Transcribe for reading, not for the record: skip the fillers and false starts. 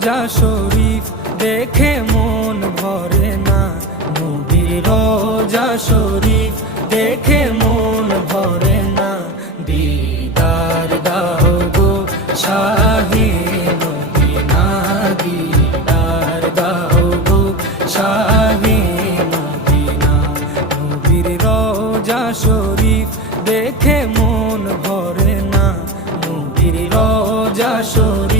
রোজা শরীফ দেখে মন ভরে না, নবীর রোজা শরীফ দেখে মন ভরে না। দিদার দাও গো শাহে মদিনা, দিদার দাও গো শাহে মদিনা। নবীর রোজা শরীফ দেখে মন ভরে না, নবীর রোজা শরীফ